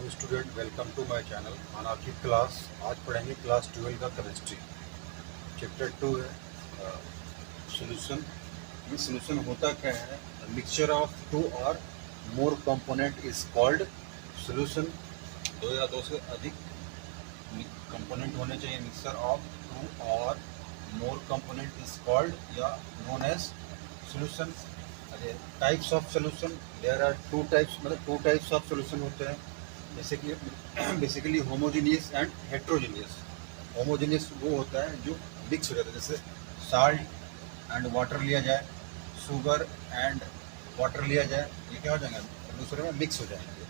Hello student, welcome to my channel. हम आपकी class आज पढ़ेंगे क्लास 12 का केमिस्ट्री। चैप्टर 2 है सॉल्यूशन। ये सॉल्यूशन होता क्या है? मिक्सचर ऑफ टू और more component is called solution. दो या दो से अधिक कंपोनेंट होने चाहिए। मिक्सचर ऑफ टू और मोर कंपोनेंट इज कॉल्ड या known as solution. Types of solution, there are two types, मतलब टू टाइप्स ऑफ सॉल्यूशन होते हैं। जैसे कि basically homogeneous and heterogeneous. Homogeneous वो होता है जो मिक्स हो जाता है, जैसे साल्ट एंड वाटर लिया जाए, शुगर एंड वाटर लिया जाए, ये क्या हो जाएंगे? एक दूसरे में मिक्स हो जाएंगे,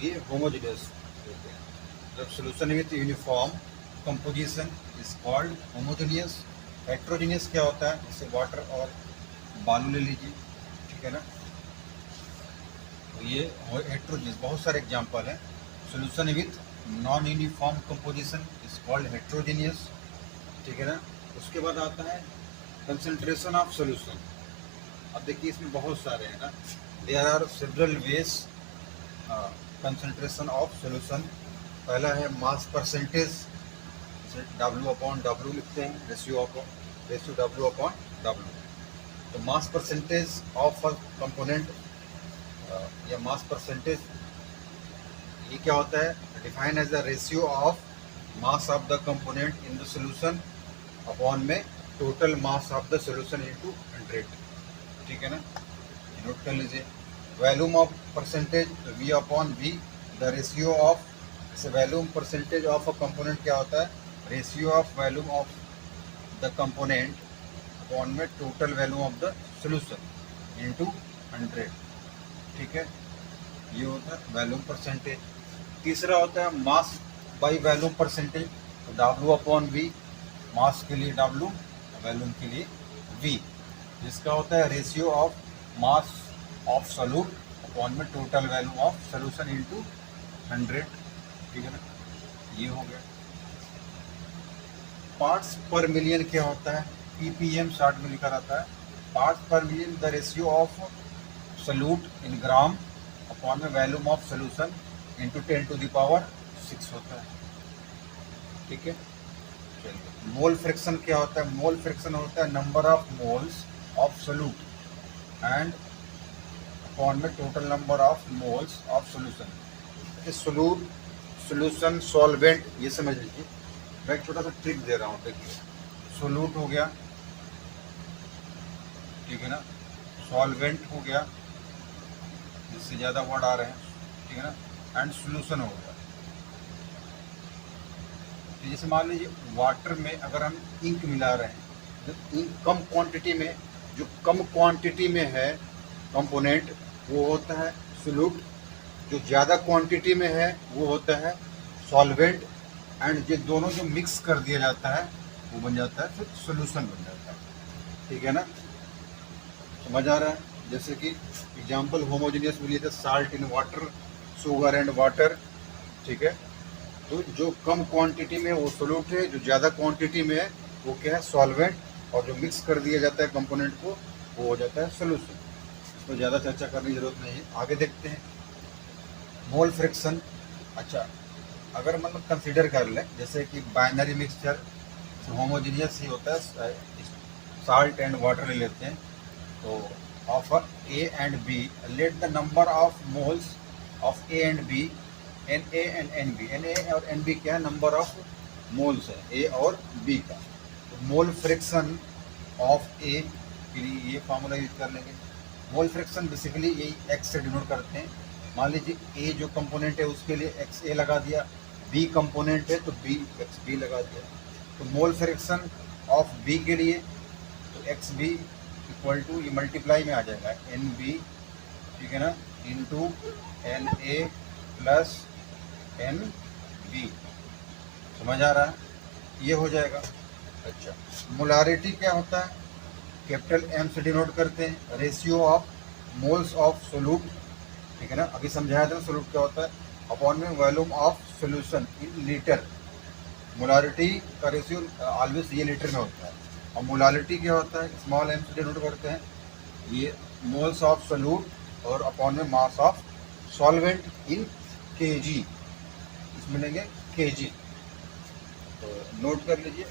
ये होमोजीनियस होते हैं। जब solution with uniform composition is called homogeneous. Heterogeneous क्या होता है? जैसे वाटर और बालू ले लीजिए, ठीक है ना। तो ये हेट्रोजीनियस, बहुत सारे एग्जांपल हैं। Solution with non uniform composition is called heterogeneous, ठीक है ना। उसके बाद आता है कंसंट्रेशन ऑफ सोल्यूशन। अब देखिए इसमें बहुत सारे हैं ना, there are several ways concentration of solution. पहला है mass percentage, W upon W लिखते हैं, रेशियो W अपॉन W। तो mass percentage of a component या मास परसेंटेज, ये क्या होता है? Define as the ratio of mass of the component in the solution upon में total mass of the solution into 100, ठीक है ना। नोट कर लीजिए। Volume of percentage, V upon V, the ratio of, जैसे volume percentage of a component क्या होता है? Ratio of volume of the component upon में total volume of the solution into 100, ठीक है। ये होता है वैल्यूम परसेंटेज। तीसरा होता है मास बाई वैल्यूम परसेंटेज, तो W अपॉन V, मास के लिए W, वैल्यूम के लिए V, जिसका होता है ratio of mass of solute upon में total volume of solution into 100, ठीक है ना। ये हो गया। पार्ट्स पर मिलियन क्या होता है? ppm शॉर्ट में लिखा रहता है। पार्ट्स पर million the ratio of solute in gram upon में वैल्यूम ऑफ सॉल्यूशन इंटू 10⁶ होता है, ठीक है। चलिए, मोल फ्रैक्शन क्या होता है? मोल फ्रैक्शन होता है number of moles of solute and upon में total number of moles of solution. Solute, solution, solvent, ये समझ लीजिए। मैं एक छोटा सा ट्रिक दे रहा हूँ, देखिए। सोल्यूट हो गया, ठीक है ना। सॉल्वेंट हो गया, इससे ज़्यादा वर्ड आ रहे हैं, ठीक है ना। एंड सॉल्यूशन हो गया। तो जैसे मान लीजिए वाटर में अगर हम इंक मिला रहे हैं, जो इंक कम क्वांटिटी में, जो कम क्वांटिटी में है कंपोनेंट, वो होता है सोल्यूट। जो ज़्यादा क्वांटिटी में है वो होता है सॉल्वेंट। एंड ये दोनों जो मिक्स कर दिया जाता है वो बन जाता है फिर सॉल्यूशन बन जाता है, ठीक है ना। समझ आ रहा है? जैसे कि एग्जांपल होमोजेनियस में लिए थे, salt in water, sugar and water, ठीक है। तो जो कम क्वांटिटी में वो सोल्यूट है, जो ज़्यादा क्वांटिटी में है वो क्या है? सॉल्वेंट। और जो मिक्स कर दिया जाता है कंपोनेंट को वो हो जाता है सोल्यूशन। इसको ज़्यादा चर्चा करने की जरूरत नहीं है, आगे देखते हैं। मोल फ्रैक्शन, अच्छा, अगर मतलब कंसीडर कर लें जैसे कि बाइनरी मिक्सचर, होमोजीनियस ही होता है, साल्ट एंड वाटर ले लेते हैं, तो of A and B, let the number of moles of A and B, Na and Nb। Na और Nb क्या है? नंबर ऑफ मोल्स है A और B का। तो मोल फ्रैक्शन ऑफ A के लिए ये फार्मूला यूज कर लेंगे। मोल फ्रैक्शन बेसिकली यही x से डिनोट करते हैं। मान लीजिए A जो कंपोनेंट है उसके लिए XA लगा दिया, B कंपोनेंट है तो XB लगा दिया। तो मोल फ्रैक्शन ऑफ B के लिए तो XB इक्वल टू, ये मल्टीप्लाई में आ जाएगा, NB, ठीक है ना, इंटू Na प्लस NB। समझ आ रहा है? ये हो जाएगा। अच्छा, मोलारिटी क्या होता है? कैपिटल M से डिनोट करते हैं, ratio of moles of solute, ठीक है ना। अभी समझाया था सोल्यूट क्या होता है, अपॉन में volume of solution in litre. Molarity का रेशियो ऑलवेज ये लीटर में होता है। और मोलारिटी क्या होता है? स्मॉल m से डिनोट करते हैं, ये मोल्स ऑफ सोल्यूट और अपॉन में mass of solvent in kg, joules मिलेंगे केजी। तो नोट कर लीजिए।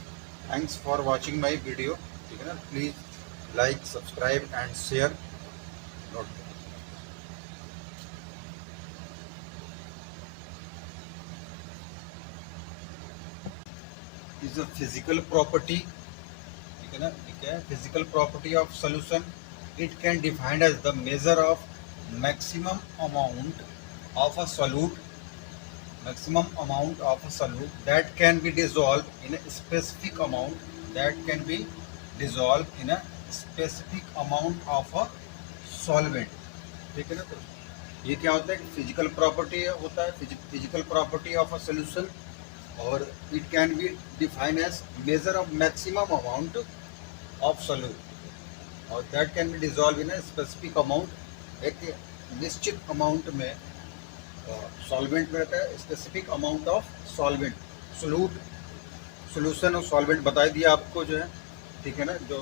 Thanks for watching my video, ठीक है ना। Please like, subscribe and share. Note is a physical property, ठीक है ना। ठीक है, physical property of solution. It can defined as the measure of maximum amount of a solute, maximum amount of a solute that can be dissolved in a specific amount, that can be dissolved in a specific amount of a solvent, ठीक है ना। तो ये क्या होता है कि physical property होता है, physical property of a solution, और it can be define as measure of maximum amount of solute, और that can be dissolve in a specific amount, एक निश्चित अमाउंट में सॉल्वेंट में रहता है, specific amount of solvent. Solute, solution और solvent बता दिया आपको जो है, ठीक है ना। जो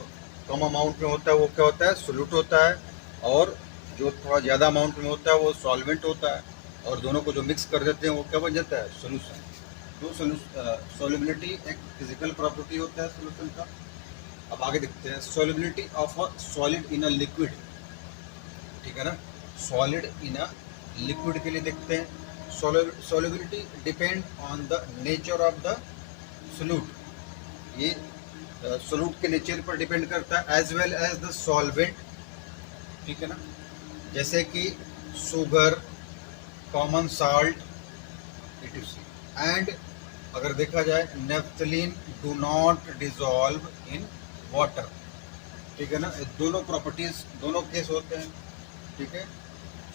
कम अमाउंट में होता है वो क्या होता है, सोल्यूट होता है, और जो थोड़ा ज़्यादा अमाउंट में होता है वो सॉल्वेंट होता है, और दोनों को जो मिक्स कर देते हैं वो क्या बन जाता है, सोल्यूशन। तो सोल्युबिलिटी एक फिजिकल प्रॉपर्टी होता है सोल्यूशन का। अब आगे देखते हैं, solubility of a solid in a liquid, ठीक है ना। सॉलिड इन अ लिक्विड के लिए देखते हैं, solubility depend on the nature of the solute. ये सोल्यूट के नेचर पर डिपेंड करता है, as well as the solvent, ठीक है ना। जैसे कि sugar, common salt, etc. And अगर देखा जाए, naphthalene do not dissolve in water, ठीक है ना। दोनों प्रॉपर्टीज, दोनों केस होते हैं, ठीक है।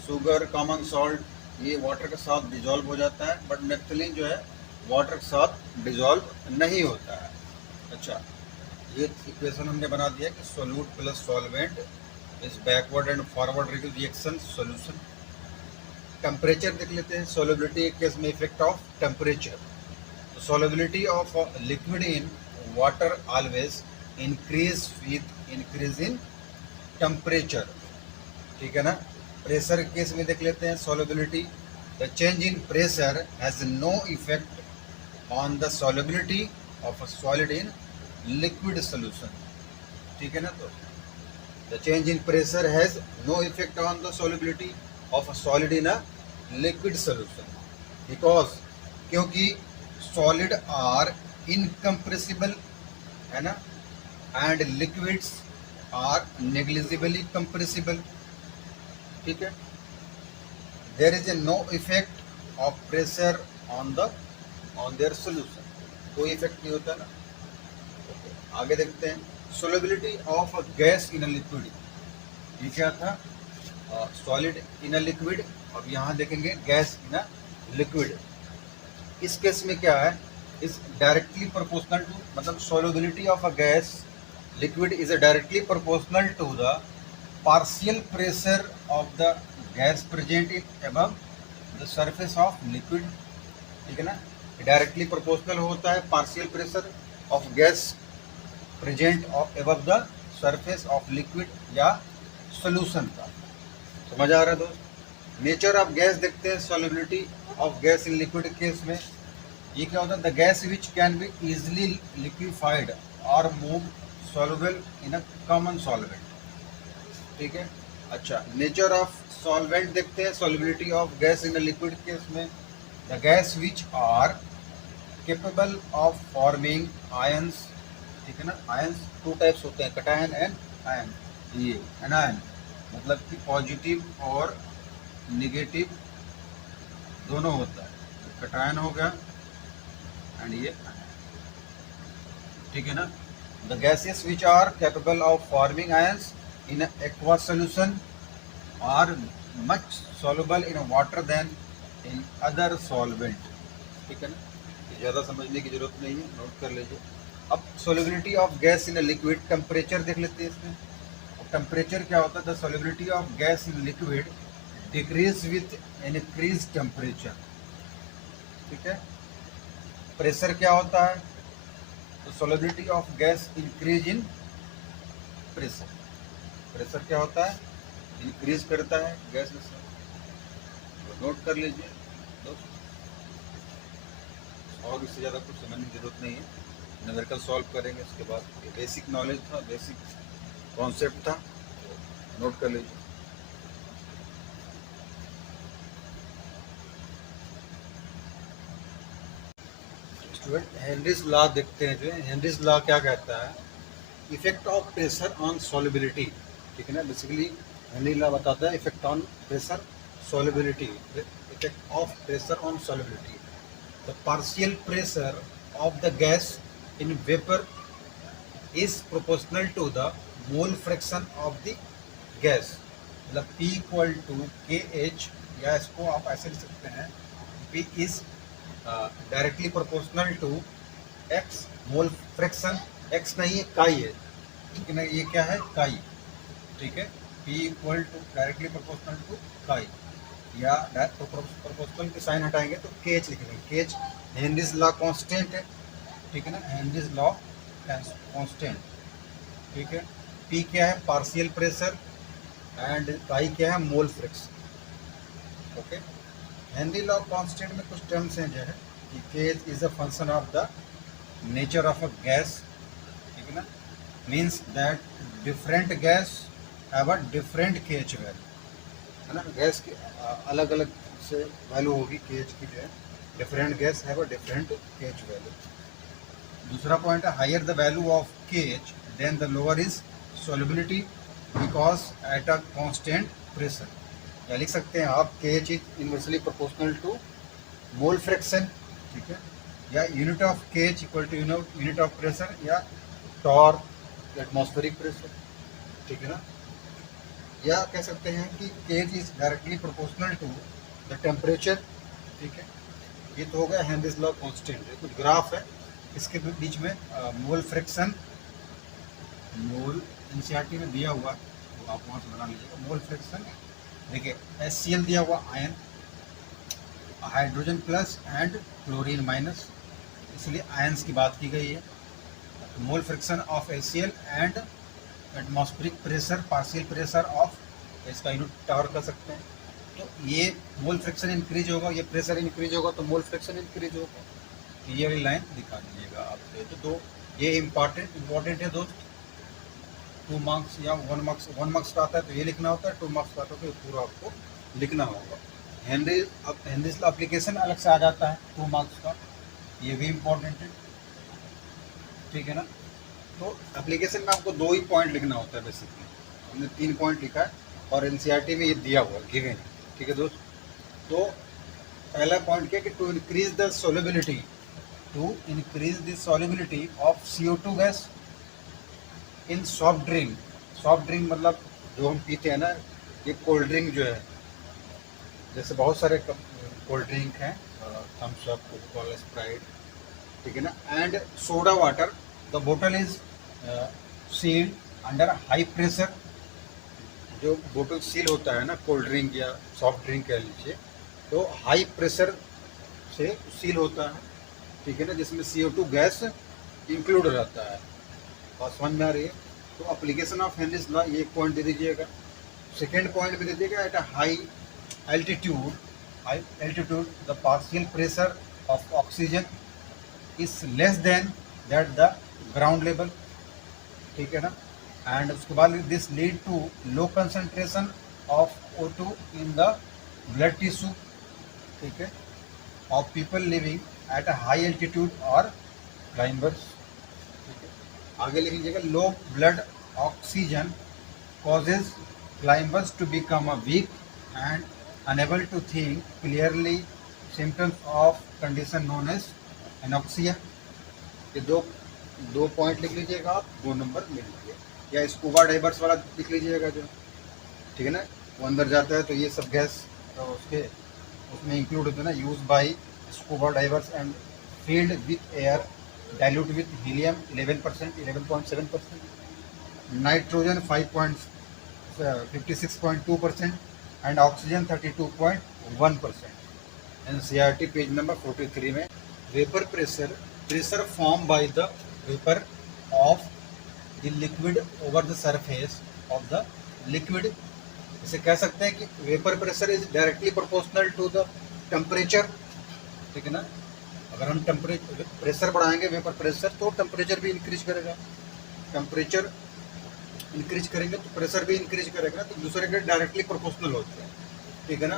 शुगर, कॉमन सॉल्ट, ये वाटर के साथ डिजॉल्व हो जाता है, बट नेफ्थलीन जो है वाटर के साथ डिजॉल्व नहीं होता है। अच्छा, ये इक्वेशन हमने बना दिया कि solute plus solvent is backward and forward reaction solution. Temperature देख लेते हैं, सोल्युबिलिटी केस में इफेक्ट ऑफ टेम्परेचर। तो solubility of liquid in water always increase with increase in temperature, ठीक है ना। प्रेशर केस में देख लेते हैं, solubility, the change in pressure has no effect on the solubility of a solid in liquid solution, ठीक है ना। तो the change in pressure has no effect on the solubility of a solid in a liquid solution, because, क्योंकि solid are incompressible, है ना, and liquids are negligibly compressible, ठीक है। There is a no effect of pressure on their solution, कोई इफेक्ट नहीं होता ना। आगे देखते हैं, solubility of a gas in a liquid, ये क्या था, सॉलिड इन अ लिक्विड। अब यहाँ देखेंगे गैस इन अ लिक्विड। इस केस में क्या है, इज डायरेक्टली प्रोपोर्शनल टू, मतलब solubility of a gas liquid is directly proportional to the partial pressure of the gas present in above the surface of liquid, ठीक है ना। Directly proportional होता है partial pressure of gas present above the surface of liquid या solution का। समझ आ रहा है दोस्त। नेचर ऑफ गैस देखते हैं, solubility of gas in liquid case में ये क्या होता है, the gas which can be easily liquefied और move soluble in a common solvent, ठीक है। अच्छा, नेचर ऑफ सॉल्वेंट देखते हैं, solubility of gas in liquid case में, the gas which are capable of forming ions, ठीक है ना। आयंस टू टाइप्स होते हैं, कटायन एंड आयन। ये एनायन मतलब कि पॉजिटिव और निगेटिव दोनों होता है, कटायन हो गया एंड ये आयन, ठीक है ना। The gases which are capable of forming ions in aqueous solution are much soluble in water than in other solvent, ठीक है ना। ज़्यादा समझने की जरूरत नहीं है, नोट कर लीजिए। अब solubility of gas in liquid, temperature देख लेते हैं इसमें। अब टेम्परेचर क्या होता है, the solubility of gas in liquid decrease with increase temperature, ठीक है। प्रेशर क्या होता है, तो solubility of gas increase in pressure. Pressure क्या होता है, इंक्रीज करता है गैस में, तो नोट कर लीजिए दोस्तों। और इससे ज़्यादा कुछ समझने की जरूरत नहीं है। न्यूमेरिकल सॉल्व करेंगे, उसके बाद ये बेसिक नॉलेज था, बेसिक कॉन्सेप्ट था, तो नोट कर लीजिए। स्टूडेंट हेनरीज लॉ देखते हैं। जो हेनरीज लॉ क्या कहता है, effect of pressure on solubility, ठीक है ना। बेसिकली हेनरी लॉ बताता है effect on pressure solubility, effect of pressure on solubility. The partial pressure of the gas in vapour is proportional to the mole fraction of the gas. मतलब P equal to K H, या इसको आप ऐसे लिख सकते हैं, P is directly proportional to X mole fraction, X नहीं है काई है, ठीक है ना, ये क्या है काई, ठीक है। P equal to directly proportional to chi, या प्रोपोर्शनल की साइन हटाएंगे तो के एच लिखेंगे। के एच हेनरीज लॉ कांस्टेंट है, ठीक है ना, हेनरीज लॉ कांस्टेंट, ठीक है। P क्या है पार्शियल प्रेशर एंड काई क्या है mole fraction, okay. Henry law constant में कुछ टर्म्स हैं जो है कि के is a function of the nature of a gas, ठीक है ना, means that different gas have a different K H value, है ना। गैस की अलग अलग से वैल्यू होगी के एच की, जो है different gas have a different K H value. दूसरा पॉइंट है higher the value of K H then the lower is solubility because at a constant pressure, या लिख सकते हैं आप K H is inversely proportional to mole fraction, ठीक है, या unit of K H equal to unit of pressure, या torque atmospheric pressure, ठीक है ना। या कह सकते हैं कि K H is directly proportional to the temperature, ठीक है। ये तो हो गया हेनरीज लॉ कांस्टेंट। कुछ ग्राफ है इसके बीच में, मोल फ्रैक्शन, मोल एनसीईआरटी में दिया हुआ, तो आप वहाँ से बना लीजिएगा। मोल फ्रैक्शन देखिए, HCl दिया हुआ ion, hydrogen plus and chlorine minus, इसलिए आयंस की बात की गई है। मोल fraction of HCl and atmospheric pressure partial pressure of, इसका यूनिट टावर कर सकते हैं। तो ये मोल फ्रैक्शन इंक्रीज होगा, ये प्रेशर इंक्रीज होगा तो मोल फ्रैक्शन इंक्रीज होगा। ये वाली लाइन दिखा दीजिएगा आप। तो दो ये इम्पॉर्टेंट है दोस्त। 2 मार्क्स या 1 मार्क्स का आता है तो ये लिखना होता है, 2 मार्क्स का आता है तो पूरा आपको लिखना होगा। हेनरीज एप्लीकेशन अलग से आ जाता है 2 मार्क्स का, ये भी इम्पोर्टेंट है, ठीक है ना। तो एप्लीकेशन में आपको 2 ही पॉइंट लिखना होता है बेसिकली, हमने 3 पॉइंट लिखा है और एनसीईआरटी में ये दिया हुआ है, गिवन है, ठीक है दोस्त। तो पहला पॉइंट क्या है कि to increase the solubility of CO2 gas in soft drink. Soft drink मतलब जो हम पीते हैं ना, ये कोल्ड ड्रिंक जो है, जैसे बहुत सारे कोल्ड ड्रिंक हैं, Thums Up, Coca Cola, Sprite, ठीक है ना, एंड सोडा वाटर। द बोतल is sealed under high pressure. जो बोतल सील होता है ना कोल्ड ड्रिंक या सॉफ्ट ड्रिंक कह लीजिए, तो हाई प्रेशर से सील होता है, ठीक है ना, जिसमें CO2 गैस इंक्लूड रहता है। बात समझ में आ रही है। तो एप्लीकेशन ऑफ हेनरीज लॉ ये एक पॉइंट दे दीजिएगा। सेकेंड पॉइंट में दे दीजिएगा at a high altitude the partial pressure of oxygen is less than that the ground level, ठीक है ना। एंड उसके बाद this lead to low concentration of O2 in the blood tissue, ठीक है, of people living at a high altitude और climbers. आगे लिख लीजिएगा low blood oxygen causes climbers to become a weak and unable to think clearly, symptoms of condition known as anoxia। ये दो point लिख लीजिएगा आप, 2 नंबर मिल लीजिए। या स्कूबा डाइवर्स वाला लिख लीजिएगा जो, ठीक है ना, वो अंदर जाता है तो ये सब गैस तो उसमें इंक्लूड होते हैं ना। Use by scuba divers and field with air dilute with helium 11.7%, nitrogen 56.2% and oxygen 32.1%। NCERT page number 43 में vapour pressure form by the vapour of the liquid over the surface of the liquid. इसे कह सकते हैं कि vapour pressure is directly proportional to the temperature, ठीक है ना। अगर हम टेम्परेचर प्रेशर बढ़ाएंगे वेपर प्रेशर तो टेम्परेचर भी इंक्रीज करेगा, टेम्परेचर इंक्रीज करेंगे तो प्रेशर भी इंक्रीज करेगा, तो दूसरे के डायरेक्टली प्रोपोर्शनल होते हैं, ठीक है ना।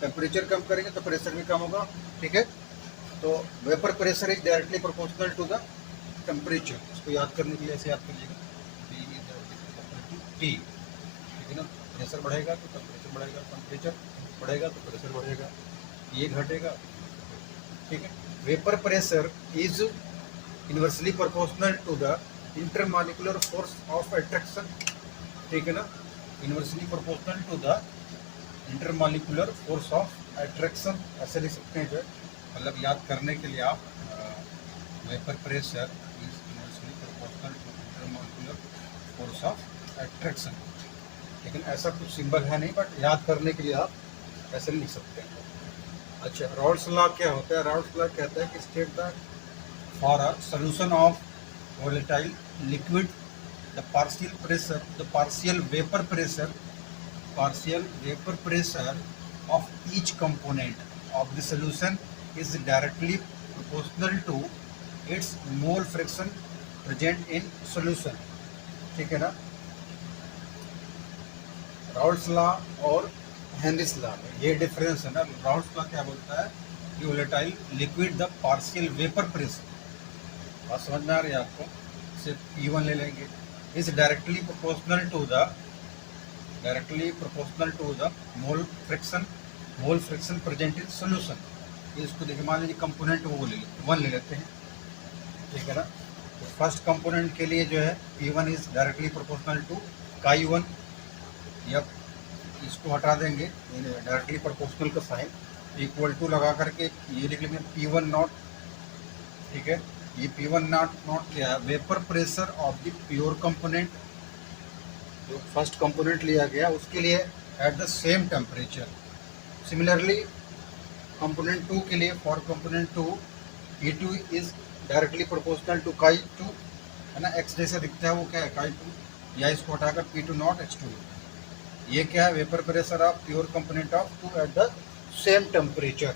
टेम्परेचर कम करेंगे तो प्रेशर भी कम होगा, ठीक है। तो vapour pressure is directly proportional to the temperature. इसको याद करने के लिए ऐसे याद करिएगा, टी, ठीक है ना। प्रेशर बढ़ेगा तो टेम्परेचर बढ़ेगा, टेम्परेचर बढ़ेगा तो प्रेशर बढ़ेगा, ये घटेगा, ठीक है। Vapour pressure is inversely proportional to the intermolecular force of attraction, ठीक है ना। Inversely proportional to the intermolecular force of attraction, ऐसे लिख सकते हैं जो, मतलब याद करने के लिए आप vapour pressure is inversely proportional to intermolecular force of attraction, लेकिन ऐसा कुछ सिंबल है नहीं, बट याद करने के लिए आप ऐसे लिख सकते हैं। अच्छा, रॉल्स लॉ क्या होता है? रॉल्स लॉ कहता है कि state the for a solution of volatile liquid the partial vapour pressure of each component of the solution is directly proportional to its mole fraction present in solution, ठीक है ना। Raoult's law और Henry's law में ये difference है ना। Raoult's law क्या बोलता है कि volatile liquid the partial vapour pressure, बात समझ में आ रही है आपको? सिर्फ P1 ले लेंगे, is directly proportional to the mole fraction present in solution. इसको देखिए, मान लीजिए कंपोनेंट वो वन ले लेते हैं, ठीक है ना। तो फर्स्ट कंपोनेंट के लिए जो है P1 is directly proportional to काई 1, या इसको हटा देंगे डायरेक्टली प्रोपोर्शनल का साइन, इक्वल टू लगा करके ये लिख लेंगे P1 नॉट, ठीक है। ये P1 नॉट क्या है? Vapour pressure of the pure component, जो फर्स्ट कंपोनेंट लिया गया उसके लिए at the same temperature. Similarly component 2 के लिए, for component 2 P2 is directly proportional to chi 2, है ना। एक्स जैसा दिखता है वो क्या है? काई 2, या इसको हटाकर P2 नॉट X2। ये क्या है? Vapour pressure of pure component of 2 eight the same temperature.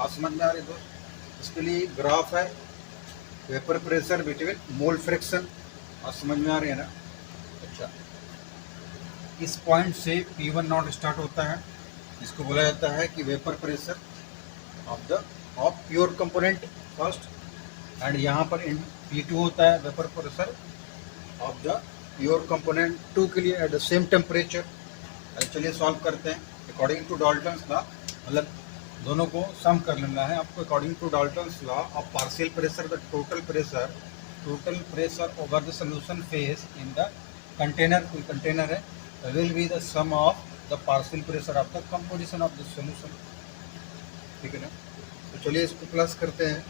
आप समझ में आ रही दोस्त? इसके लिए ग्राफ है vapour pressure between mole fraction, आप समझ में आ रही है ना। अच्छा, इस पॉइंट से P1 नॉट स्टार्ट होता है, इसको बोला जाता है कि vapour pressure of pure component first, and यहाँ पर P2 होता है vapour pressure of the pure component 2 के लिए एट द सेम टेम्परेचर। चलिए सॉल्व करते हैं अकॉर्डिंग टू डाल्टन्स लॉ, मतलब दोनों को सम कर लेना है आपको। According to Dalton's law of partial pressure the total pressure over the solution phase in the container, कोई कंटेनर है, will be the sum of the partial pressure of the composition of the solution, ठीक है ना। तो चलिए इसको plus करते हैं।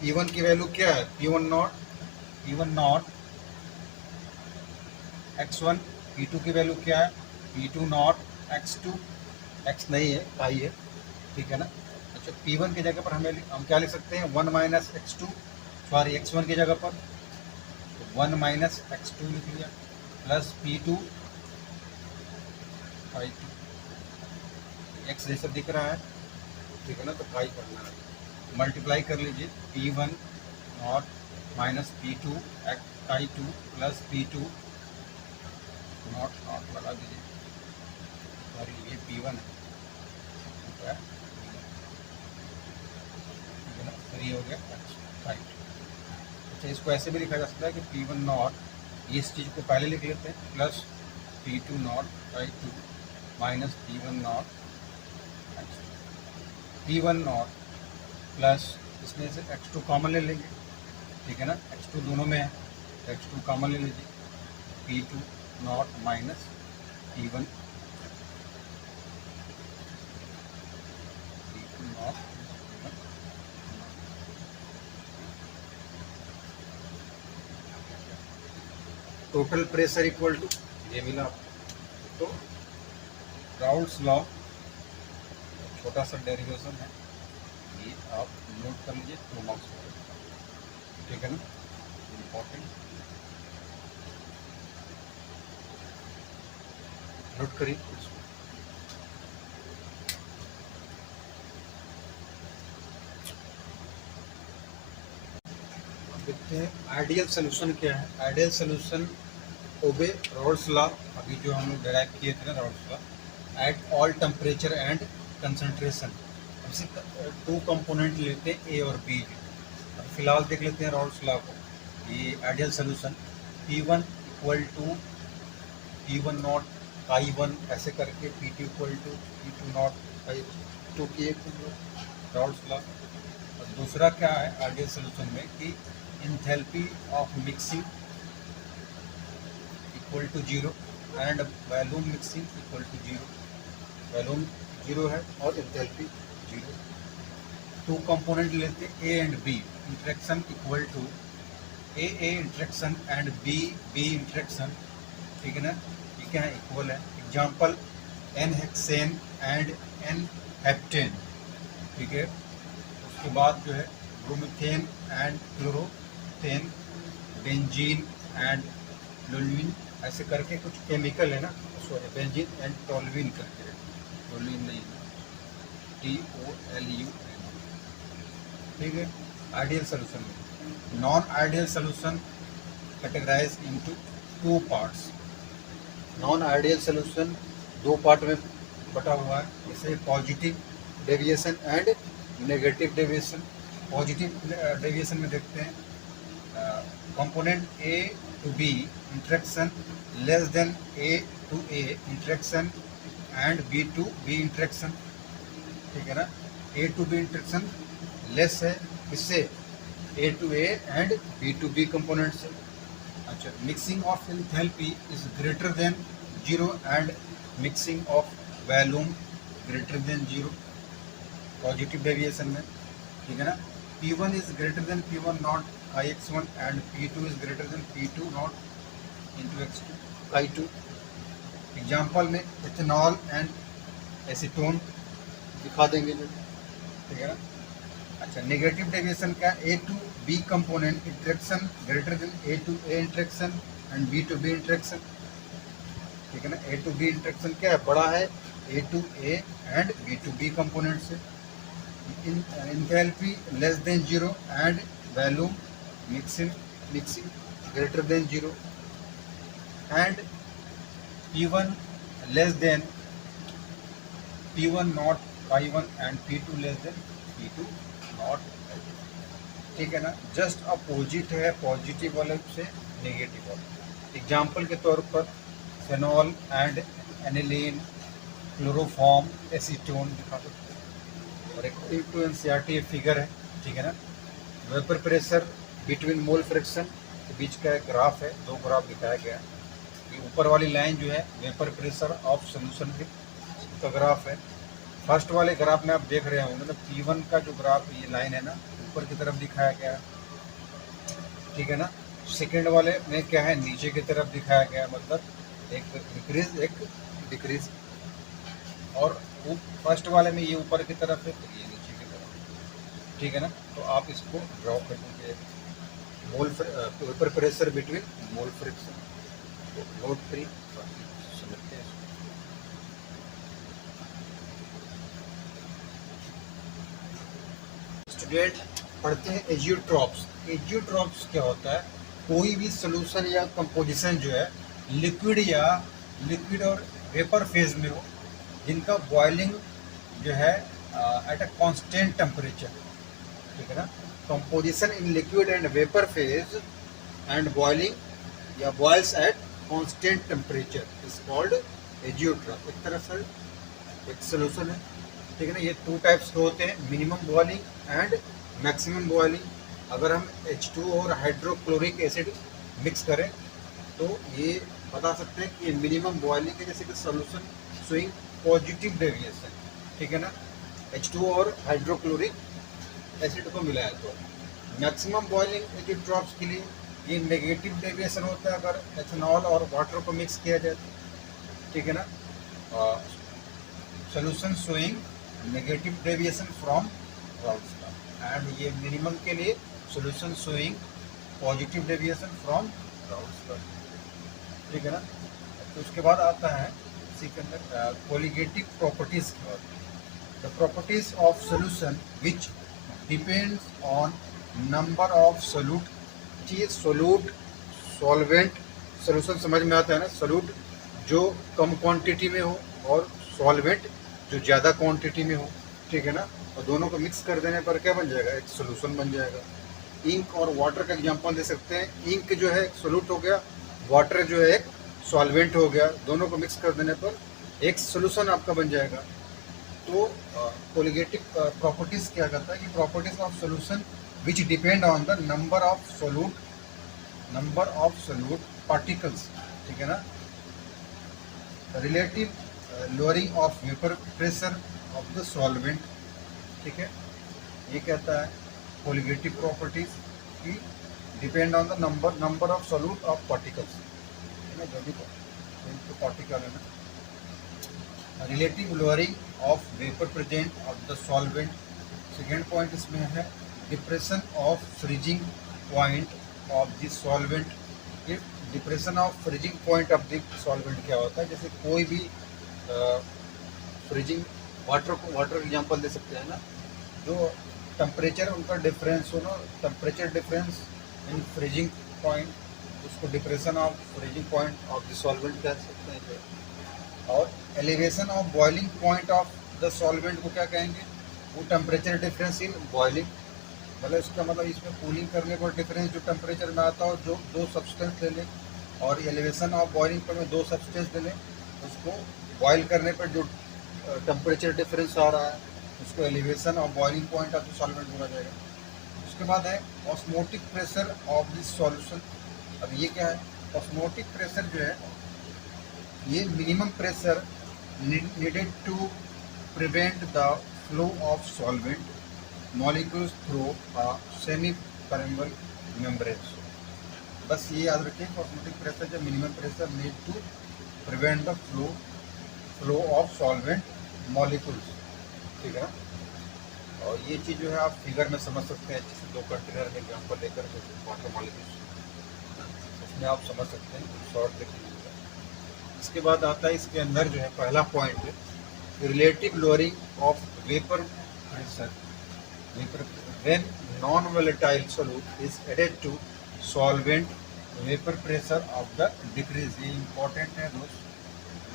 P1 की वैल्यू क्या है? P1 नॉट X1, P2 की वैल्यू क्या है? P2 नॉट X2, X नहीं है, पाई है, ठीक है ना। अच्छा, P1 की जगह पर हम क्या लिख सकते हैं? 1 माइनस X2, सॉरी X1 की जगह पर 1 माइनस X2 लिख लिया, प्लस P2 पाई 2, एक्स जैसा दिख रहा है, ठीक है ना। तो पाई करना है, मल्टीप्लाई कर लीजिए। P1 naught minus P2 pi 2 plus P2 not लगा दीजिए, सॉरी ये P1 है, ठीक है ना। फिर ये हो गया पाई 2। अच्छा, इसको ऐसे भी लिखा जा सकता है कि P1 नॉट, इस चीज़ को पहले लिख लेते हैं, plus P2 not pi 2 minus P1 not P1 not plus इसमें से X2 कॉमन ले लेंगे, ठीक है ना। X2 दोनों में है, X2 कॉमन ले लीजिए, P2 naught minus P1 naught, total pressure equal to ये मिला। तो राउल्स लॉ छोटा सा डेरिवेशन है, ये आप नोट कर लीजिए, 2 मार्क्स हो, ठीक है ना, इम्पोर्टेंट, नोट करिए। देखते हैं आइडियल सोल्यूशन क्या है। आइडियल सोल्यूशन ओबे रॉल्स लॉ, अभी जो हम लोग डिराइव किए थे ना Rawls law, at all temperature and concentration. इसे टू कंपोनेंट लेते हैं ए और बी। अब फिलहाल देख लेते हैं रॉल्स लॉ को। ये ideal solution P1 equal to P1 naught I1 ऐसे करके P2 equal to P2 not I2 की एक रॉल्स लॉ। और दूसरा क्या है आइडियल सोल्यूशन में कि enthalpy of mixing equal to zero and volume mixing equal to zero. Volume zero है और एंथैल्पी जीरो। टू कंपोनेंट लेते A and B, interaction equal to A interaction and B interaction, ठीक है ना। ये क्या है इक्वल है। Example n hexane and n heptane, ठीक है। उसके बाद जो है bromoethane and chloroethane, benzene and toluene, ऐसे करके कुछ केमिकल है ना, सॉरी बेंजीन एंड टोल्यूइन करके, टोल्यूइन नहीं TOLUN, ठीक है। आइडियल सोल्यूशन में non ideal solution categorize into two parts. Non ideal solution दो पार्ट में बटा हुआ है, जैसे positive deviation and negative deviation. Positive deviation में देखते हैं component A to B interaction less than A to A interaction and B to B interaction, ठीक है ना। A to B interaction less है इससे A to A and B to B component से। अच्छा, mixing of enthalpy is greater than zero and mixing of volume greater than zero positive deviation में, ठीक है ना। P1 is greater than P1 not IX1 and P2 is greater than P2 not into X2 I2। Example में ethanol and acetone दिखा देंगे जो, ठीक है ना। अच्छा, नेगेटिव डेविएशन का A to B component interaction greater than A to A interaction and B to B interaction, ठीक है ना। ए टू बी इंटरेक्शन क्या है, बड़ा है A to A and B to B component से। Enthalpy less than zero and volume mixing greater than zero and P1 less than P1 naught I1 and P2 less than P2 naught, ठीक है ना। Just opposite है positive वाले से negative वाले। Example के तौर पर phenol and aniline, chloroform, acetone दिखा सकते हैं। और एक टू NCERT फिगर है, ठीक है ना। Vapour pressure between mole fraction के बीच का एक ग्राफ है, दो ग्राफ दिखाया गया है। ऊपर वाली लाइन जो है वेपर प्रेशर ऑफ सोल्यूशन का ग्राफ है। फर्स्ट वाले ग्राफ में आप देख रहे होंगे ना, P1 का जो ग्राफ ये लाइन है ना ऊपर की तरफ दिखाया गया है, ठीक है ना। सेकेंड वाले में क्या है, नीचे की तरफ दिखाया गया, मतलब एक इंक्रीज एक डिक्रीज। और फर्स्ट वाले में ये ऊपर की तरफ है तो ये नीचे की तरफ, ठीक है ना। तो आप इसको ड्रॉ कर दीजिए, mole vapour pressure between mole fraction, note 3 समझते हैं। स्टूडेंट पढ़ते हैं एजियोट्रॉप्स। एजियोट्रॉप्स क्या होता है, कोई भी सोल्यूशन या कंपोजिशन जो है लिक्विड और वेपर फेज में हो, जिनका बॉइलिंग जो है एट अ कांस्टेंट टेम्परेचर, ठीक है ना। Composition in liquid and vapour phase and boiling या boils at constant temperature is called azeotrope. एक तरह से एक सोल्यूशन है, ठीक है ना। ये टू टाइप्स के होते हैं, minimum boiling and maximum boiling. अगर हम H2 और हाइड्रोक्लोरिक एसिड मिक्स करें तो ये बता सकते हैं कि ये मिनिमम बॉइलिंग है, जैसे कि सोल्यूशन शोइंग पॉजिटिव डेविएशन, ठीक है ना। H2 और हाइड्रोक्लोरिक एसिड को मिलाया तो मैक्सिमम बॉइलिंग एजियोट्रॉप्स के लिए ये नेगेटिव डेविएशन होता है अगर एथेनॉल और वाटर को मिक्स किया जाए तो, ठीक है ना। Solution showing negative deviation from Rawls law, and ये मिनिमम के लिए solution showing positive deviation from Rawls law, ठीक है ना। तो उसके बाद आता है इसी के अंदर कोलिगेटिव प्रॉपर्टीज की बात। The properties of solution which depends on number of solute चाहिए सोल्यूट, सॉल्वेंट, सोल्यूशन समझ में आता है ना, सोल्यूट जो कम क्वांटिटी में हो और सॉल्वेंट जो ज़्यादा क्वांटिटी में हो, ठीक है ना, और दोनों को मिक्स कर देने पर क्या बन जाएगा, एक सोल्यूशन बन जाएगा। इंक और वाटर का एग्जांपल दे सकते हैं। इंक जो है एक सोल्यूट हो गया, वाटर जो है एक सॉल्वेंट हो गया, दोनों को मिक्स कर देने पर एक सोल्यूशन आपका बन जाएगा। तो कोलिगेटिव प्रॉपर्टीज क्या करता है कि properties of solution which depend on the number of solute particles, ठीक है ना, relative lowering of vapour pressure of the solvent, ठीक है। ये कहता है कोलिगेटिव प्रॉपर्टीज की depend on the number of solute of particles, है ना, जो भी तो पार्टिकल है ना, relative lowering of vapour present of the solvent. Second point इसमें है depression of freezing point of the solvent. ये depression of freezing point of the solvent क्या होता है, जैसे कोई भी फ्रीजिंग वाटर एग्जांपल दे सकते हैं ना, जो टेम्परेचर उनका डिफरेंस हो ना, temperature difference in freezing point, उसको depression of freezing point of the solvent कह सकते हैं। और elevation of boiling point of the solvent को क्या कहेंगे, वो टेम्परेचर डिफरेंस इन बॉइलिंग, मतलब इसका मतलब इसमें कूलिंग करने पर डिफरेंस जो टेम्परेचर में आता हो, जो दो सब्सटेंस ले लें, और एलिवेशन ऑफ बॉइलिंग पर में दो सब्सटेंस ले लें, उसको बॉयल करने पर जो टेम्परेचर डिफरेंस आ रहा है उसको elevation of boiling point of the solvent बोला जाएगा। उसके बाद है osmotic pressure of this solution. अब ये क्या है, ऑस्मोटिक प्रेशर जो है ये minimum pressure needed to prevent the flow of solvent molecules through a semi-permeable membrane। बस ये याद रखें, ऑस्मोटिक प्रेशर जो minimum pressure need to prevent the flow of solvent molecules, ठीक है ना। और ये चीज़ जो है आप फिगर में समझ सकते हैं अच्छे से, दो कंटेनर में एग्जाम्पल लेकर वाटर मॉलिक्यूल्स उसमें आप समझ सकते हैं, शॉर्ट देख लीजिएगा। इसके बाद आता है इसके अंदर जो है पहला पॉइंट है relative lowering of vapour pressure. When non volatile solute is added to solvent vapour pressure of the decrease. ये इंपॉर्टेंट है दोस्त,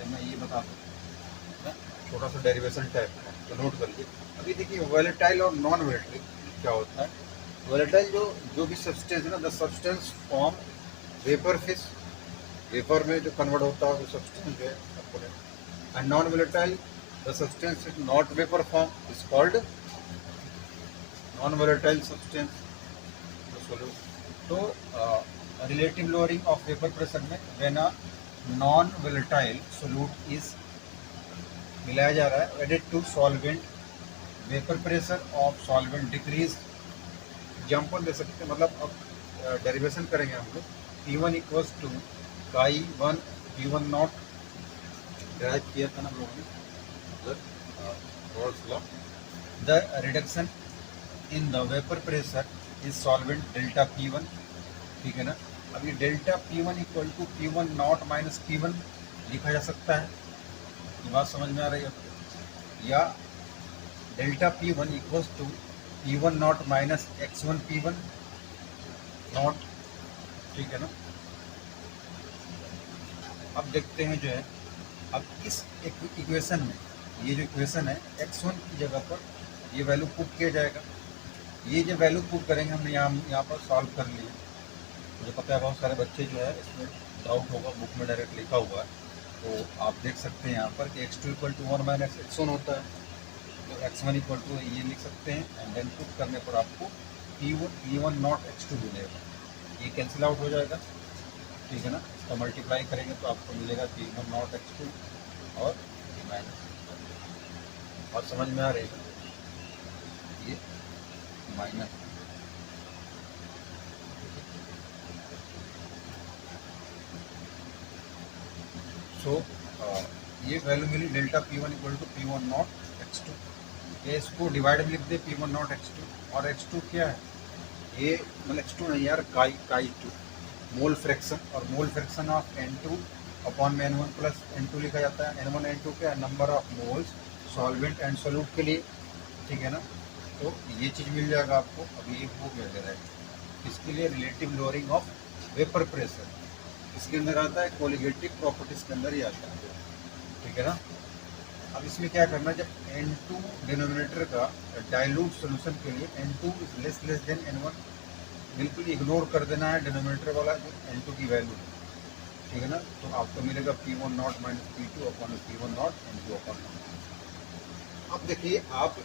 मैं ये बता दूँ, छोटा सा डेरिवेशन टाइप है तो नोट कर लीजिए। अभी देखिए वोलेटाइल और नॉन वोलेटाइल क्या होता है। वोलेटाइल जो भी सब्सटेंस है ना, the substance form vapour phase, vapour में जो कन्वर्ट होता है वो सब्सटेंस है component. And non volatile the substance is not vapour form is called non volatile substance. तो relative lowering of vapour pressure में when a non volatile solute is मिलाया जा रहा है added to solvent, vapour pressure of solvent decrease. Example दे सकते हैं, मतलब अब डेरिवेशन करेंगे हम लोग। P1 इक्वल्स टू काई 1 P1 नॉट ड्राइव किया था ना हम लोगों ने, the reduction in the vapour pressure is solvent delta P1, ठीक है ना। अब ये delta P1 equal to P1 naught minus P1 लिखा जा सकता है, ये बात समझ में आ रही है। या delta P1 equals to P1 naught minus X1 P1 naught, ठीक है ना। अब देखते हैं जो है, अब इस इक्वेशन में ये जो इक्वेशन है x1 की जगह पर ये वैल्यू पुट किया जाएगा। ये जो वैल्यू पुट करेंगे हमने यहाँ पर सॉल्व कर लिया। मुझे पता है बहुत सारे बच्चे जो है इसमें डाउट होगा, बुक में डायरेक्ट लिखा हुआ है, तो आप देख सकते हैं यहाँ पर कि x2 equal to 1 minus x1 होता है, तो x1 इक्वल टू ये लिख सकते हैं। एंड देन पुट करने पर आपको P1 नॉट x2 मिलेगा, ये कैंसिल आउट हो जाएगा, ठीक है ना। इसका मल्टीप्लाई करेंगे तो आपको मिलेगा P1 नॉट x2 और P माइनस, और समझ में आ रही है ये माइनस। सो ये वैल्यू मिली delta P1 equal to P1 naught x2। ये इसको डिवाइड में लिख दे P1 नॉट x2, और x2 क्या है, ये मतलब x2 नहीं यार, काई 2 मोल फ्रैक्शन, और मोल फ्रैक्शन ऑफ N2 अपॉन में N1 प्लस N2 लिखा जाता है। N1 N2 क्या है, number of moles solvent and solute के लिए, ठीक है ना। तो ये चीज़ मिल जाएगा आपको। अब ये हो गया राइट। इसके लिए relative lowering of vapour pressure, इसके अंदर आता है कोलिगेटिव प्रॉपर्टीज के अंदर ही आता है, ठीक है ना। अब इसमें क्या करना है, जब N2 डिनोमिनेटर का डाइल्यूट सोल्यूशन के लिए N2 is less then N1, बिल्कुल इग्नोर कर देना है डिनोमिनेटर वाला जो N2 की वैल्यू, ठीक है ना। तो आपको मिलेगा P1 naught minus P2 upon P1 not N2 upon. अब देखिए आप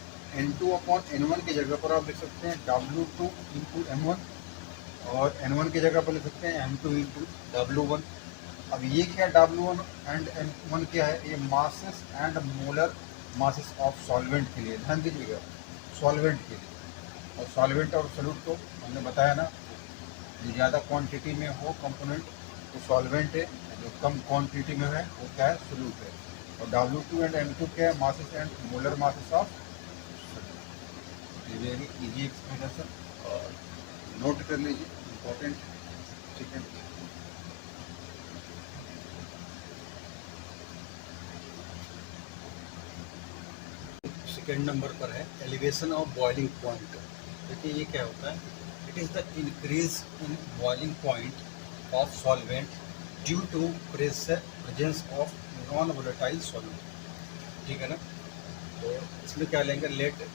N2 अपॉन N1 की जगह पर आप लिख सकते हैं W2 इंटू M1, और N1 की जगह पर लिख सकते हैं M2 इंटू W1। अब ये क्या W1 एंड M1 क्या है, ये masses and molar masses of solvent के लिए, ध्यान दीजिएगा सॉल्वेंट के लिए। और सॉल्वेंट और सॉल्यूट तो हमने बताया ना, जो ज़्यादा क्वांटिटी में हो कंपोनेंट तो सॉल्वेंट है, जो कम क्वांटिटी में है वो क्या है, सॉल्यूट है। और W2 एंड M2 क्या है, masses and molar masses of solvent. ये वेरी इजी एक्सप्लेनेशन, और नोट कर लीजिए, इम्पोर्टेंट, ठीक है। सेकेंड नंबर पर है एलिवेशन ऑफ बॉइलिंग पॉइंट। देखिए ये क्या होता है, it is the increase in boiling point of solvent due to presence of non volatile solvent, ठीक है ना। तो इसमें क्या लेंगे, let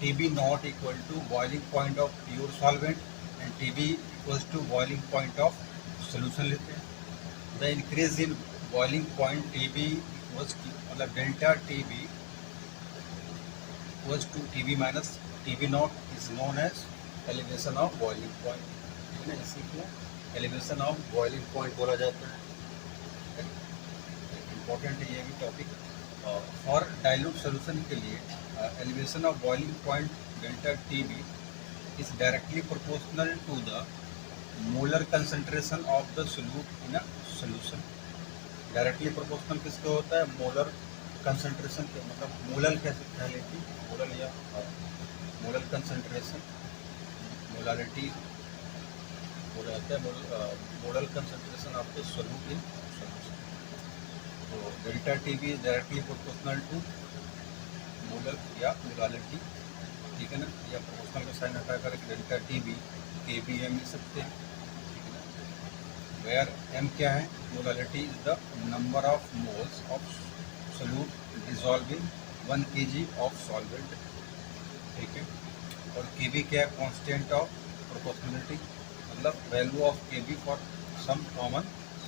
T B naught equal to boiling point of pure solvent and T B equals to boiling point of solution लेते हैं। The increase in boiling point T B equals to, मतलब delta T B equals to TB minus TB naught is known as elevation of boiling point, ठीक है ना। इसी को elevation of boiling point बोला जाता है, इम्पोर्टेंट है ये भी टॉपिक। फॉर डाइल्यूट सोल्यूशन के लिए elevation of boiling point delta TB is directly proportional to the molar concentration of the solute in a solution। Directly proportional किसको होता है, मोलर कंसंट्रेशन के, मतलब मोलल कैसे कह लेती, मोलल या मोलल कंसंट्रेशन, मोलारिटी बोला जाता है, molal concentration of the solute in solution. तो delta T B is directly proportional to molal या मोलारिटी, ठीक है ना। या प्रोपोर्शनल का साइन हटा कर delta T B K B M लिख सकते हैं, ठीक है ना। वेयर m क्या है, molarity is the number of moles of solute dissolving 1 kg of solvent, ठीक है। और Kb क्या है, कांस्टेंट ऑफ प्रोपोर्शनलिटी, मतलब value of Kb for some common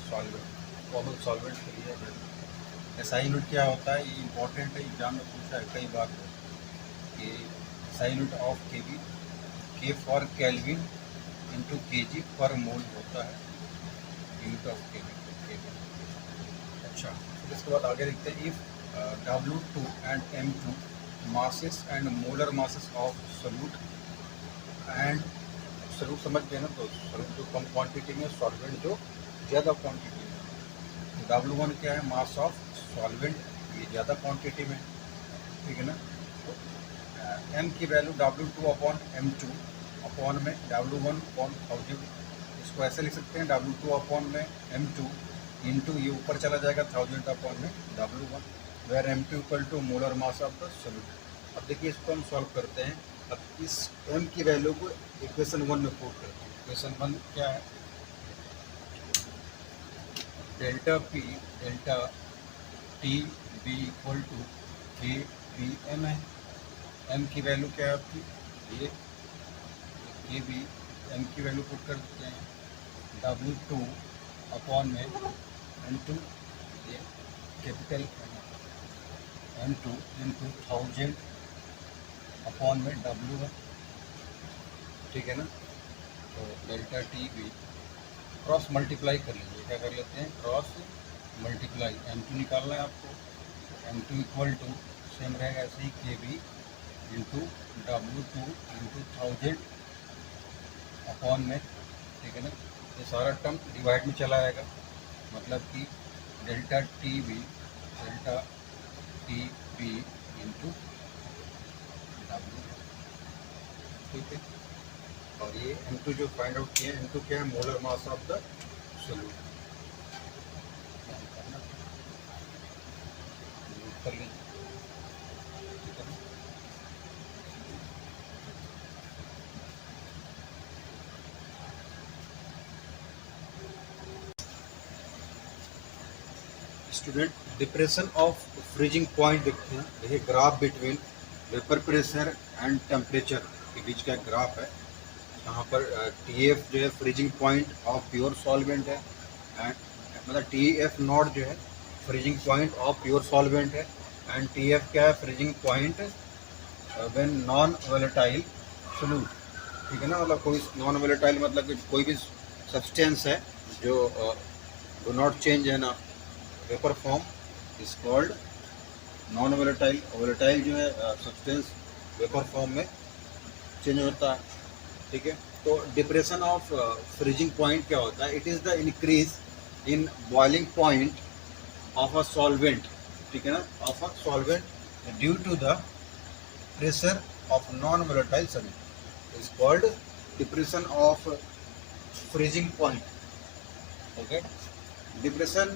solvent के लिए वैल्यू। SI यूनिट क्या होता है, ये इंपॉर्टेंट है, एग्जाम में पूछा है कई बार कि SI unit of Kb K for kelvin into Kg पर मोल होता है, यूनिट ऑफ Kb। अच्छा, फिर इसके बाद आगे देखते हैं, if W2 and M2 masses and molar masses of solute and solute समझ गए ना, तो सोल्यूट जो कम क्वांटिटी में, सॉल्वेंट जो ज़्यादा क्वांटिटी में। तो W1 क्या है, मास ऑफ सॉल्वेंट, ये ज़्यादा क्वांटिटी में, ठीक है ना। तो M की value W2 upon M2 upon में W1 अपॉन 1000, इसको ऐसे लिख सकते हैं W2 अपॉन में M2 इंटू ये ऊपर चला जाएगा 1000 अपॉन में W1, where M2 equal to molar mass of the solute. अब देखिए इसको हम सॉल्व करते हैं। अब इस M की वैल्यू को इक्वेशन 1 में पुट करते हैं। इक्वेशन 1 क्या है, delta P delta T B equal to K B M है। M की वैल्यू क्या है आपकी, ये के बी, M की वैल्यू पुट कर देते हैं W2 अपॉन में M2, ये कैपिटल M2 इंटू 1000 अपॉन में W1, ठीक है ना। तो delta T B cross multiply कर लीजिए, क्या कर लेते हैं, क्रॉस मल्टीप्लाई, M2 निकालना है आपको, M2 इक्वल टू सेम रहेगा ऐसे ही के B into W2 into 1000 upon में, ठीक है ना। ये सारा टर्म डिवाइड में चला आएगा, मतलब कि delta T B into W, ठीक है। और ये M2 जो फाइंड आउट किया है, M2 क्या है, molar mass of the solute, कर लीजिए, ठीक है ना। Student depression of freezing point देखते हैं। देखिए graph between vapour pressure and temperature के बीच का ग्राफ है। यहाँ पर TF जो है freezing point of pure solvent है, एंड मतलब TF नॉट जो है freezing point of pure solvent है, एंड TF क्या है freezing point when non volatile solute. ठीक है ना, मतलब कोई नॉन वोलेटाइल मतलब कि कोई भी सब्सटेंस है जो डू नॉट चेंज है ना vapour form is called non volatile. Volatile जो है सब्सटेंस वेपर फॉर्म में चेंज होता है। ठीक है, तो डिप्रेशन ऑफ फ्रीजिंग पॉइंट क्या होता है? It is the increase in boiling point of a solvent. ठीक है ना, of a solvent due to the pressure of non-volatile solute is called depression of freezing point. Okay, depression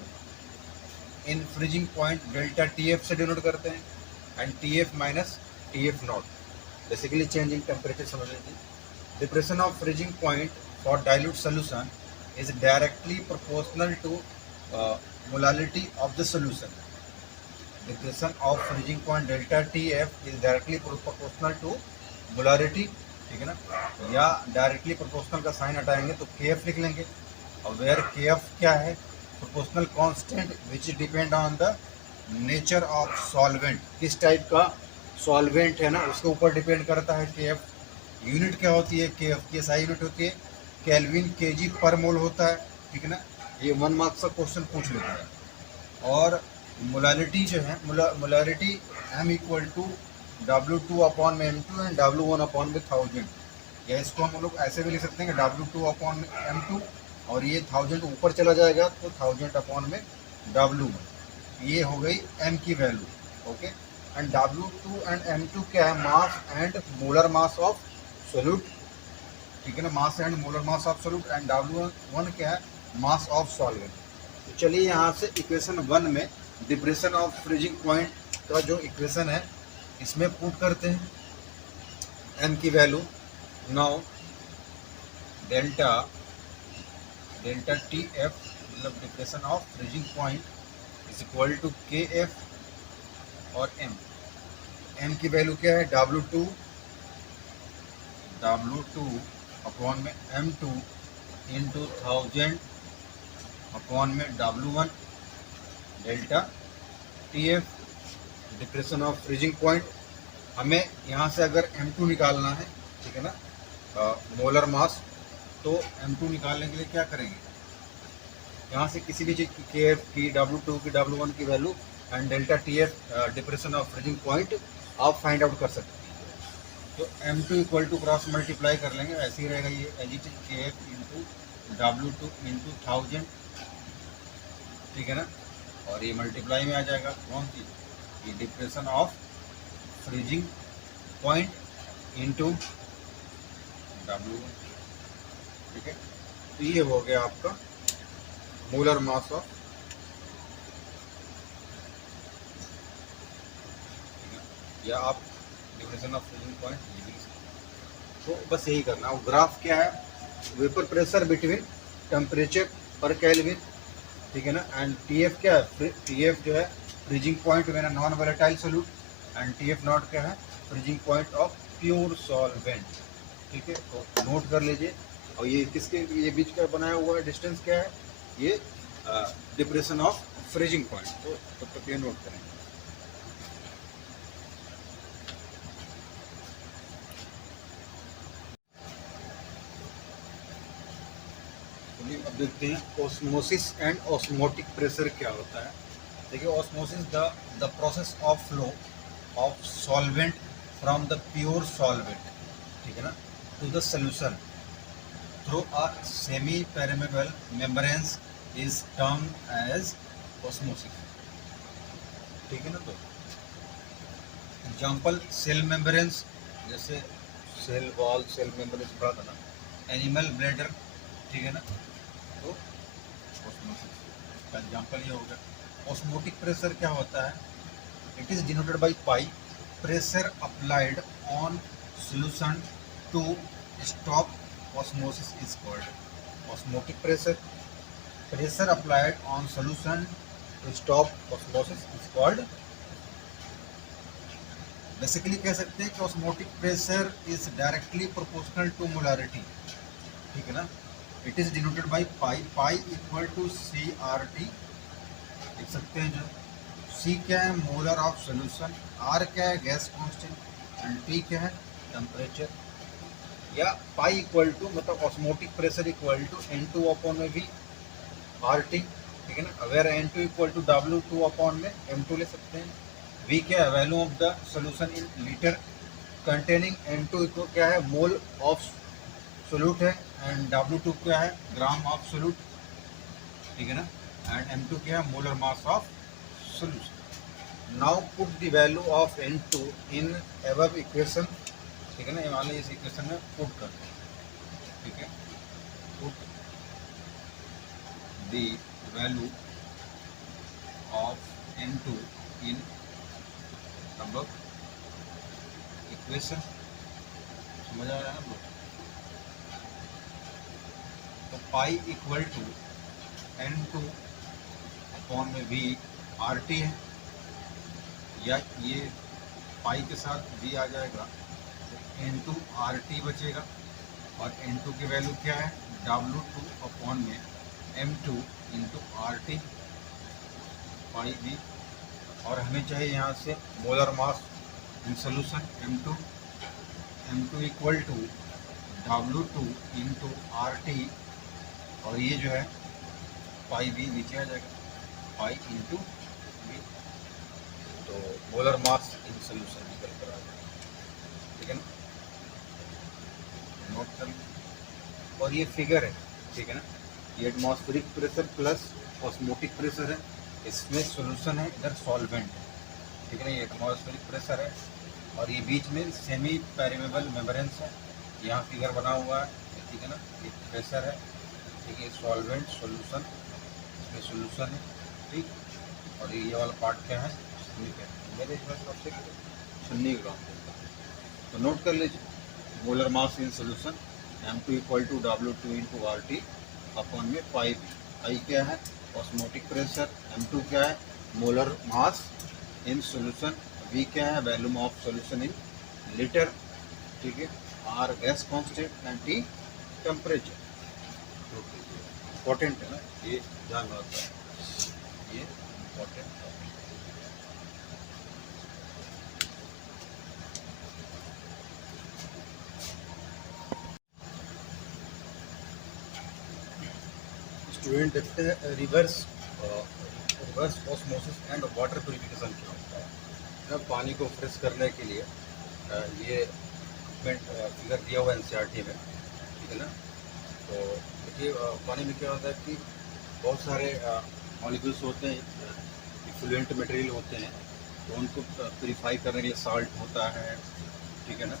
in freezing point delta TF से denote करते हैं, and TF minus TF naught basically changing temperature समझ लीजिए। Depression of freezing point for dilute solution is directly proportional to molality of the solution. Depression of freezing point delta TF is directly proportional to molarity. ठीक है ना, या directly proportional का sign हटाएंगे तो KF लिख लेंगे। और वेयर KF क्या है? Proportional constant which depend on the nature of solvent. किस टाइप का सॉल्वेंट है ना उसके ऊपर डिपेंड करता है KF। यूनिट क्या होती है? KF की SI यूनिट होती है केल्विन kg पर मोल होता है। ठीक है ना, ये 1 मार्क्स का क्वेश्चन पूछ लेता है। और मोलारिटी जो है molarity M equal to W2 upon में M2 एंड W1 अपॉन में 1000। या इसको हम लोग ऐसे भी लिख सकते हैं कि W2 अपॉन में M2 और ये 1000 ऊपर चला जाएगा तो 1000 अपॉन में W1। ये हो गई M की value. Okay, and W2 and M2 क्या है? Mass and molar mass of solute. ठीक है ना, mass and molar mass of solute. And W1 क्या है? मास ऑफ सॉल्वेंट। तो चलिए यहाँ से इक्वेशन 1 में डिप्रेशन ऑफ फ्रीजिंग पॉइंट का जो इक्वेशन है इसमें पुट करते हैं M की वैल्यू। नाउ डेल्टा TF मतलब depression of freezing point is equal to KF और M की वैल्यू क्या है? W2 अपॉन में M2 इंटू 1000 अपॉन में W1 delta TF depression of freezing point. हमें यहाँ से अगर M2 निकालना है, ठीक है ना, मोलर मास, तो M2 निकालने के लिए क्या करेंगे? यहाँ से किसी भी चीज़ की KF की, W2 की, W1 की value and delta TF depression of freezing point आप फाइंड आउट कर सकते हैं। तो M2 equal to cross multiply कर लेंगे, वैसे ही रहेगा ये as it is KF into W2 into 1000। ठीक है ना, और ये मल्टीप्लाई में आ जाएगा कौन सी? ये depression of freezing point into W1। ठीक है, तो ये हो गया आपका मोलर मास ऑफ। या आप डिप्रेशन ऑफ फ्रीजिंग पॉइंट ये भी लिख सकते हैं। तो बस यही करना। और ग्राफ क्या है? वेपर प्रेशर बिटवीन टेम्परेचर पर केल्विन। ठीक है ना, एंड TF क्या है? TF जो है फ्रीजिंग पॉइंट में non volatile solute, and TF not क्या है? Freezing point of pure solvent. ठीक है, तो नोट कर लीजिए। और ये किसके ये बीच का बनाया हुआ है डिस्टेंस क्या है? ये डिप्रेशन ऑफ फ्रीजिंग पॉइंट। तो तब तक ये नोट करेंगे। अब देखते हैं ऑस्मोसिस एंड ऑस्मोटिक प्रेशर क्या होता है। देखिए osmosis the process of flow of solvent from the pure solvent, ठीक है ना, to the solution through a semi permeable membranes is termed as osmosis. ठीक है ना, तो एग्जाम्पल सेल मेम्ब्रेन्स, जैसे सेल वॉल, सेल मेम्ब्रेन्स पढ़ा था ना, एनिमल ब्लैडर। ठीक है ना, तो ऑस्मोसिस का एग्जाम्पल ये होगा। ऑस्मोटिक प्रेशर क्या होता है? It is denoted by pi, pressure applied on solution to stop osmosis is called. Osmotic pressure, pressure applied on solution to stop osmosis is called, basically कह सकते हैं कि osmotic pressure is directly proportional to molarity, ठीक है ना। It is denoted by pi, pi equal to C R T, लिख सकते हैं। जो सी क्या है, मोलर ऑफ सोल्यूशन, आर क्या है, गैस कांस्टेंट, एंड टी क्या है, टेम्परेचर। या पाई इक्वल टू मतलब osmotic pressure equal to N2 upon में भी आर टी, ठीक है ना। अगर N2 equal to W2 upon में M2 ले सकते हैं। V क्या है, value of the solution in litre containing N2 equal क्या है, मोल ऑफ सोल्यूट है, एंड W2 क्या है, ग्राम ऑफ सोल्यूट, ठीक है ना। एंड M2 क्या है, molar mass of solution. Now put the value of N2 in above equation, ठीक है ना। ये मान लीजिए इस इक्वेशन में पुट कर दें, ठीक है। Put the value of N2 in above equation, समझ आ रहा है ना। तो pi equal to N2 upon में V आर टी है, या ये पाई के साथ V आ जाएगा तो N2 आर टी बचेगा, और N2 की वैल्यू क्या है, W2 अपॉन में M2 into R T pi V। और हमें चाहिए यहाँ से molar mass in solution M2 equal to W2 into R T, और ये जो है पाई V नीचे आ जाएगा, पाई इंटू V। तो मोलर मास इन सोल्यूशन निकल कर आ जाएगा, ठीक है ना। नोट कर, और ये फिगर है, ठीक है ना। ये atmospheric pressure plus osmotic pressure है, इसमें सोल्यूशन है, इधर सॉल्वेंट है, ठीक है ना। ये एटमॉस्फेरिक प्रेशर है, और ये बीच में सेमी पेरिमेबल मेम्ब्रेन्स है, यहाँ फिगर बना हुआ है, ठीक है ना। ये प्रेशर है, ठीक है, सॉल्वेंट सोल्यूशन, इसमें सोल्यूशन है, ठीक। और ये वाला पार्ट क्या है, मेरे इसमें सबसे छन्नी का काम करता है। तो नोट कर लीजिए, molar mass in solution M2 equal to W2 into R T upon में पाई V। पाई क्या है, ऑस्मोटिक प्रेशर, M2 क्या है, molar mass in solution, V क्या है, volume of solution in litre, ठीक है, R gas constant and T temperature. Important है ना, ये ध्यान रखता है, ये इम्पोर्टेंट है। स्टूडेंट देखते हैं reverse osmosis and water purification क्या होता है। जब पानी को फ्रेश करने के लिए ये फिगर दिया हुआ NCERT में, ठीक है ना। तो देखिए पानी में क्या होता है कि बहुत सारे मॉलिक्यूल्स होते हैं, इफ्लुएंट मटेरियल होते हैं, तो उनको प्यूरिफाई करने के लिए साल्ट होता है, ठीक है ना।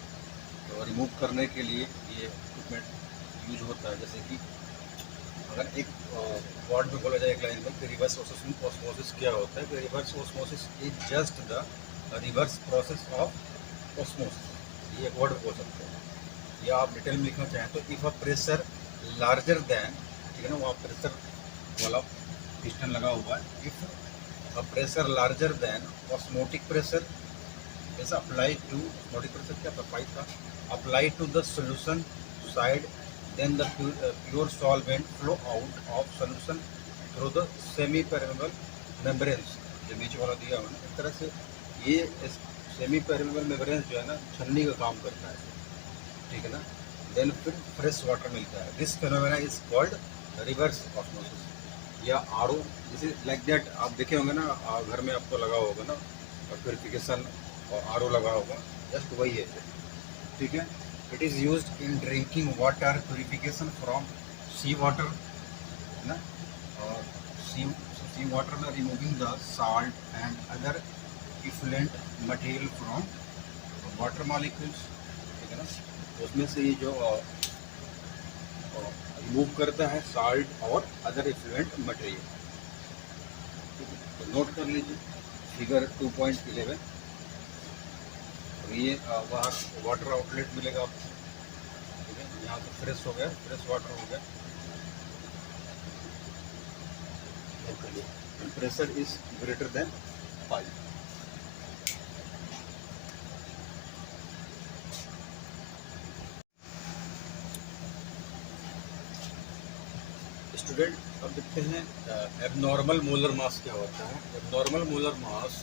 तो रिमूव करने के लिए ये इक्विपमेंट यूज होता है। जैसे कि अगर एक वर्ड में बोला जाए एक लाइन में कि रिवर्स ऑस्मोसिस क्या होता है, कि reverse osmosis is just the reverse process of osmosis, ये एक वर्ड बोल सकते हैं। या आप डिटेल में लिखना चाहें तो if a pressure larger then, ठीक है ना, वहाँ प्रेशर वाला पिस्टन लगा हुआ है। If a pressure larger than osmotic pressure is apply to, osmotic pressure क्या था, पाइप था, apply to the solution side, then the pure solvent flow out of solution through the semi permeable membranes, जो नीचे वाला दिया हुआ है। एक तरह से ये सेमी पेरिमेबल मेम्ब्रेन्स जो है ना, छन्नी का काम करता है, ठीक है ना। देन फिर फ्रेश वाटर मिलता है। This phenomena is called reverse osmosis या आरओ, जैसे लाइक दैट आप देखे होंगे ना, घर में आपको लगा होगा ना प्यूरिफिकेशन और आरओ लगा होगा, जस्ट वही है, ठीक है। It is used in drinking water purification from sea water, है ना। और sea water में removing the salt and other effluent material from water molecules, ठीक है ना। उसमें से ये जो रिमूव करता है साल्ट और अदर इफ्लुएंट मटेरियल, तो नोट कर लीजिए फिगर 2.11। ये वहाँ वाटर आउटलेट मिलेगा आपको, ठीक है। यहाँ से फ्रेश हो गया, फ्रेश वाटर हो गया, pressure is greater than pi. Student, अब देखते हैं एबनॉर्मल मोलर मास क्या होता है। Abnormal molar mass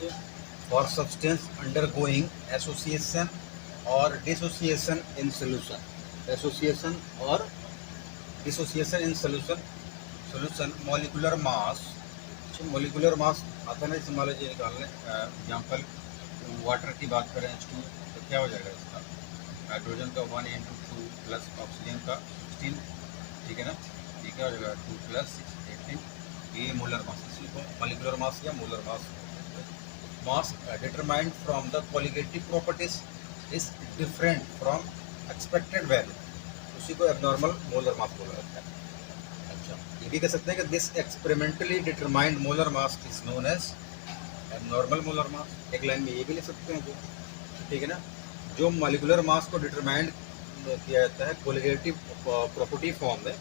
for substance undergoing association और डिसोसिएशन इन सोल्यूशन। एसोसिएशन और dissociation in solution molecular mass. Molecular mass आता है ना, जैसे मान लीजिए निकालने एग्जाम्पल वाटर की बात करें H2 तो क्या हो जाएगा इसका, हाइड्रोजन का 1 × 2 प्लस ऑक्सीजन का 16, ठीक है ना। ये क्या हो जाएगा 2 + 6 18, ये मोलर मास, इसी को मॉलिक्यूलर मास या molar mass. Mass determined from the colligative properties is different from expected value, उसी को एबनॉर्मल मोलर मास बोला जाता है। अच्छा, ये भी कह सकते हैं कि this experimentally determined molar mass is known as abnormal molar mass. एक लाइन में ये भी लिख सकते हैं जो, ठीक है ना, जो मॉलिक्यूलर मास को डिटरमाइंड किया जाता है कोलिगेटिव प्रॉपर्टी फॉर्म में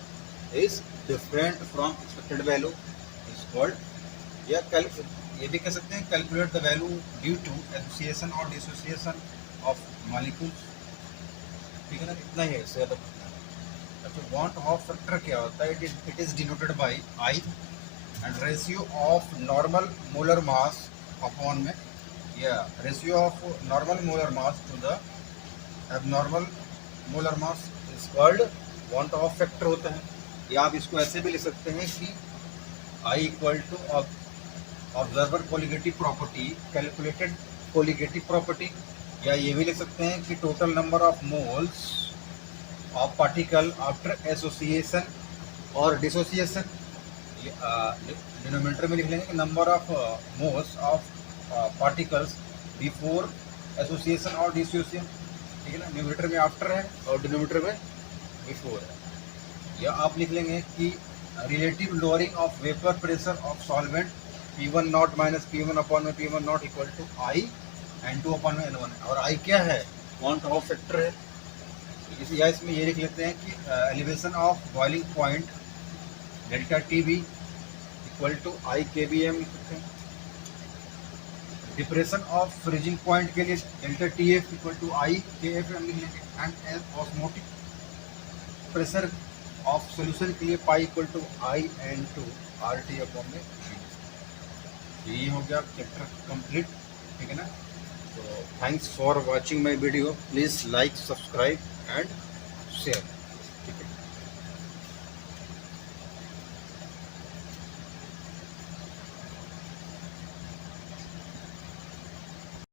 is different from expected value is called, या ये भी कह सकते हैं calculate the value due to association और डिसोसिएशन ऑफ मॉलिक्यूल्स, ठीक है ना। इतना ही है, इससे ज़्यादा। अच्छा, वांट ऑफ फैक्टर क्या होता है, it is denoted by I and ratio of normal molar mass upon में, या ratio of normal molar mass to the abnormal molar mass is called van't Hoff factor होता है। या आप इसको ऐसे भी लिख सकते हैं कि I = observer colligative property calculated colligative property, या ये भी लिख सकते हैं कि total number of moles of particle after association और डिसोसिएशन। डिनोमिनेटर में लिख लेंगे कि number of moles of particles before association और डिसोसिएशन, ठीक है ना। न्यूमरेटर में आफ्टर है और डिनोमिनेटर में बिफोर है। या आप लिख लेंगे कि relative lowering of vapour pressure of solvent P1 minus P1 upon में P1 naught equal to I N2 upon में N1, और I क्या है, क्वांट ऑफ फैक्टर है। या इसमें ये लिख लेते हैं कि elevation of boiling point delta TB equal to I KBM लिख सकते हैं। डिप्रेशन ऑफ फ्रीजिंग पॉइंट के लिए delta TF equal to I KF लिख लेंगे। And osmotic pressure of solution के लिए pi equal to I N2 RT upon में। ये हो गया चैप्टर कंप्लीट, ठीक है ना। तो thanks for watching my video, please like, subscribe and share.